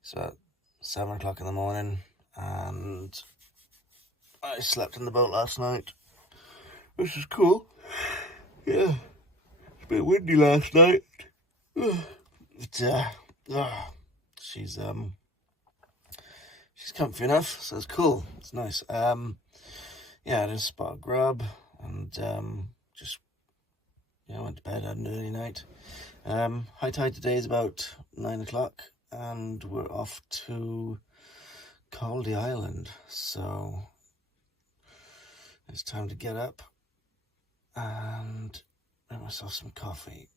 It's about 7 o'clock in the morning, and I slept in the boat last night, which was cool. Yeah, it's a bit windy last night. But she's comfy enough, so it's cool. It's nice. Yeah, I just spot a grub and just went to bed, had an early night. High tide today is about 9 o'clock, and we're off to Caldy Island. So it's time to get up and make myself some coffee.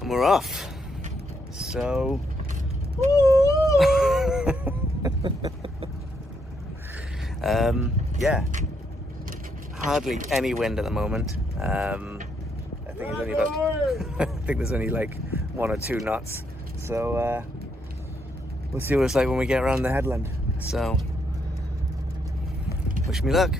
And we're off. So yeah, hardly any wind at the moment. I think it's only I think there's only like 1 or 2 knots. So we'll see what it's like when we get around the headland. So wish me luck.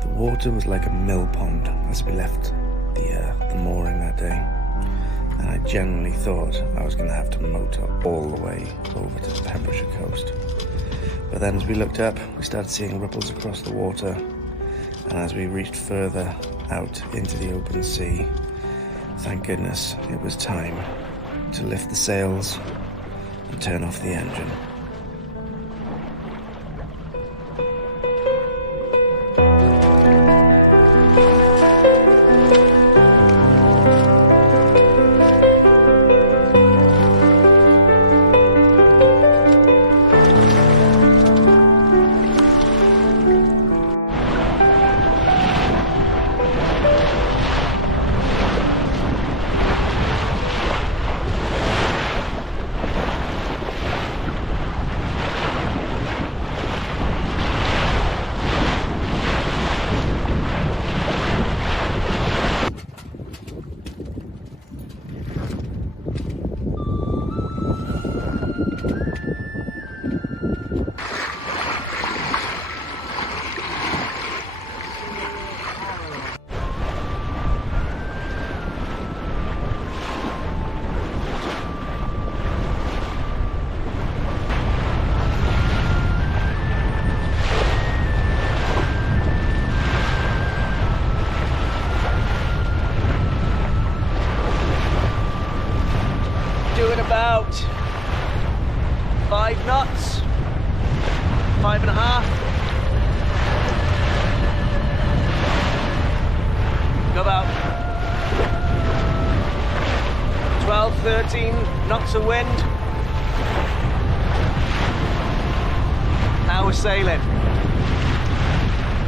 The water was like a mill pond as we left the mooring that day, and I genuinely thought I was going to have to motor all the way over to the Pembrokeshire coast. But then as we looked up, we started seeing ripples across the water, and as we reached further out into the open sea, thank goodness it was time to lift the sails and turn off the engine. 5 knots, 5.5. Got about 12, 13 knots of wind. Now we're sailing.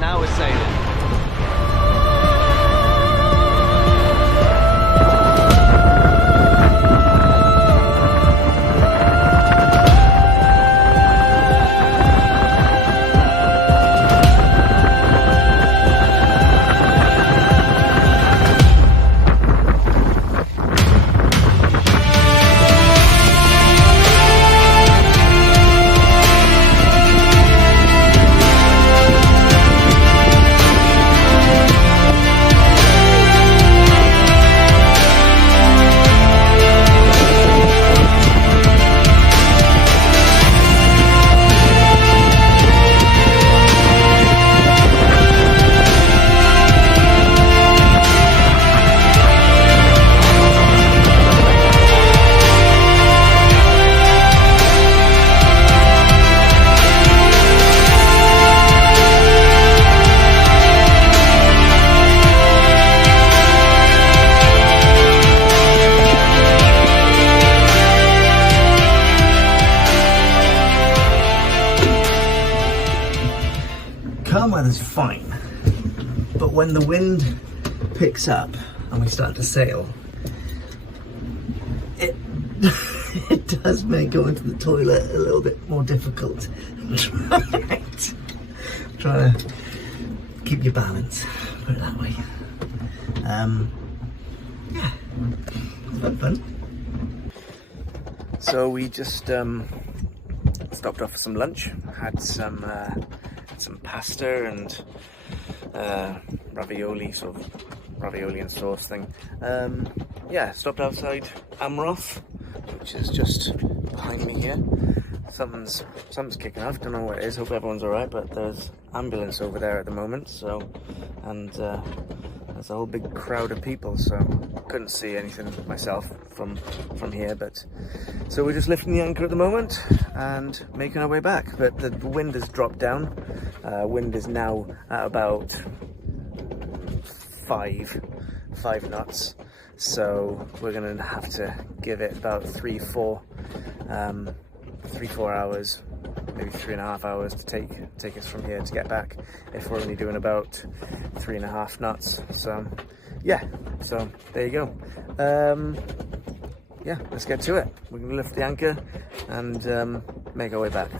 Now we're sailing. Calm weather's fine, but when the wind picks up and we start to sail, it it does make going to the toilet a little bit more difficult. Trying to keep your balance, put it that way. Yeah, it's been fun. So we just stopped off for some lunch, had some pasta and ravioli, sort of ravioli and sauce thing. Yeah, stopped outside Amroth, which is just behind me here. Something's kicking off, don't know what it is, hope everyone's alright, but there's ambulance over there at the moment, so, and there's a whole big crowd of people, so couldn't see anything myself from here, but so we're just lifting the anchor at the moment and making our way back. But the wind has dropped down. Wind is now at about 5 knots, so we're gonna have to give it about 3-4 hours, maybe 3.5 hours to take us from here to get back, if we're only doing about 3.5 knots. So yeah, so there you go. Yeah, let's get to it. We're gonna lift the anchor and make our way back.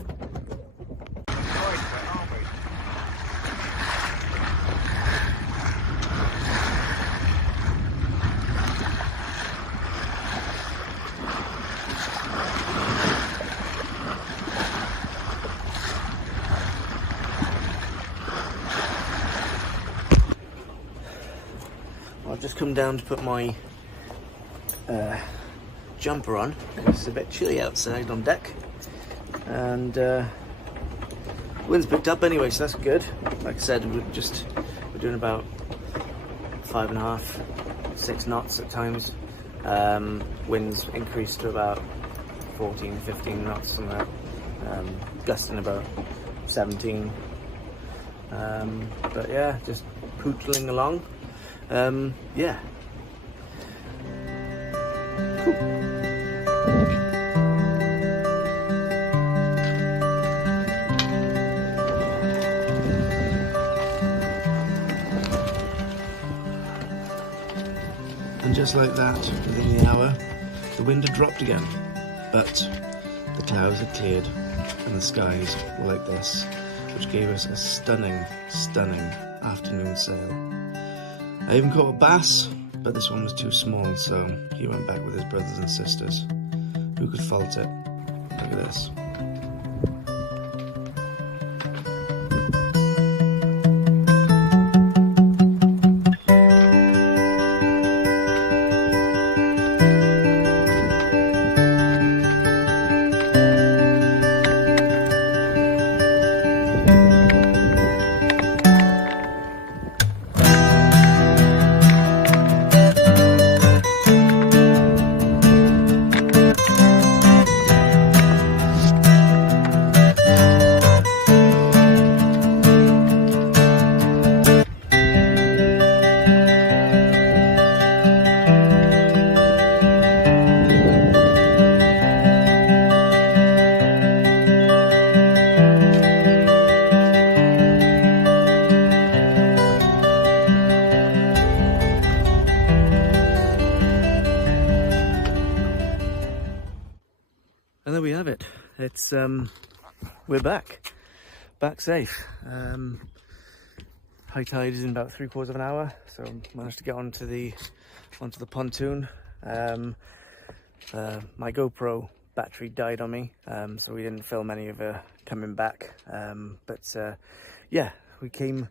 I've just come down to put my jumper on. It's a bit chilly outside on deck, and wind's picked up anyway, so that's good. Like I said, we're doing about 5.5, 6 knots at times. Winds increased to about 14, 15 knots, something like that. Gusting about 17. But yeah, just pootling along. Yeah. Cool. And just like that, within the hour, the wind had dropped again, but the clouds had cleared and the skies were like this, which gave us a stunning, stunning afternoon sail. I even caught a bass, but this one was too small, so he went back with his brothers and sisters. Who could fault it? Look at this. it's we're back safe. High tide is in about 3/4 of an hour, so managed to get onto the pontoon. My GoPro battery died on me, so we didn't film any of her coming back. But yeah, we came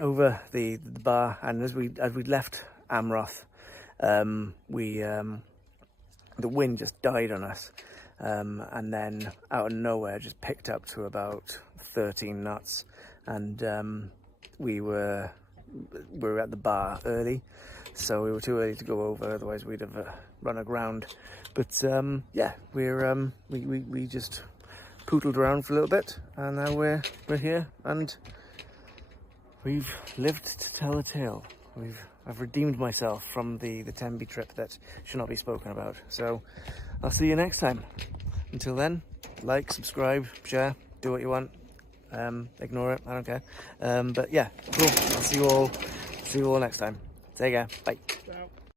over the bar, and as we left Amroth, the wind just died on us, and then out of nowhere just picked up to about 13 knots, and we were at the bar early, so we were too early to go over, otherwise we'd have run aground. But yeah, we just pootled around for a little bit, and now we're here, and we've lived to tell the tale. I've redeemed myself from the Tenby trip that should not be spoken about. So I'll see you next time. Until then, like, subscribe, share, do what you want. Ignore it, I don't care. But yeah, cool. I'll see you all next time. Take care. Bye.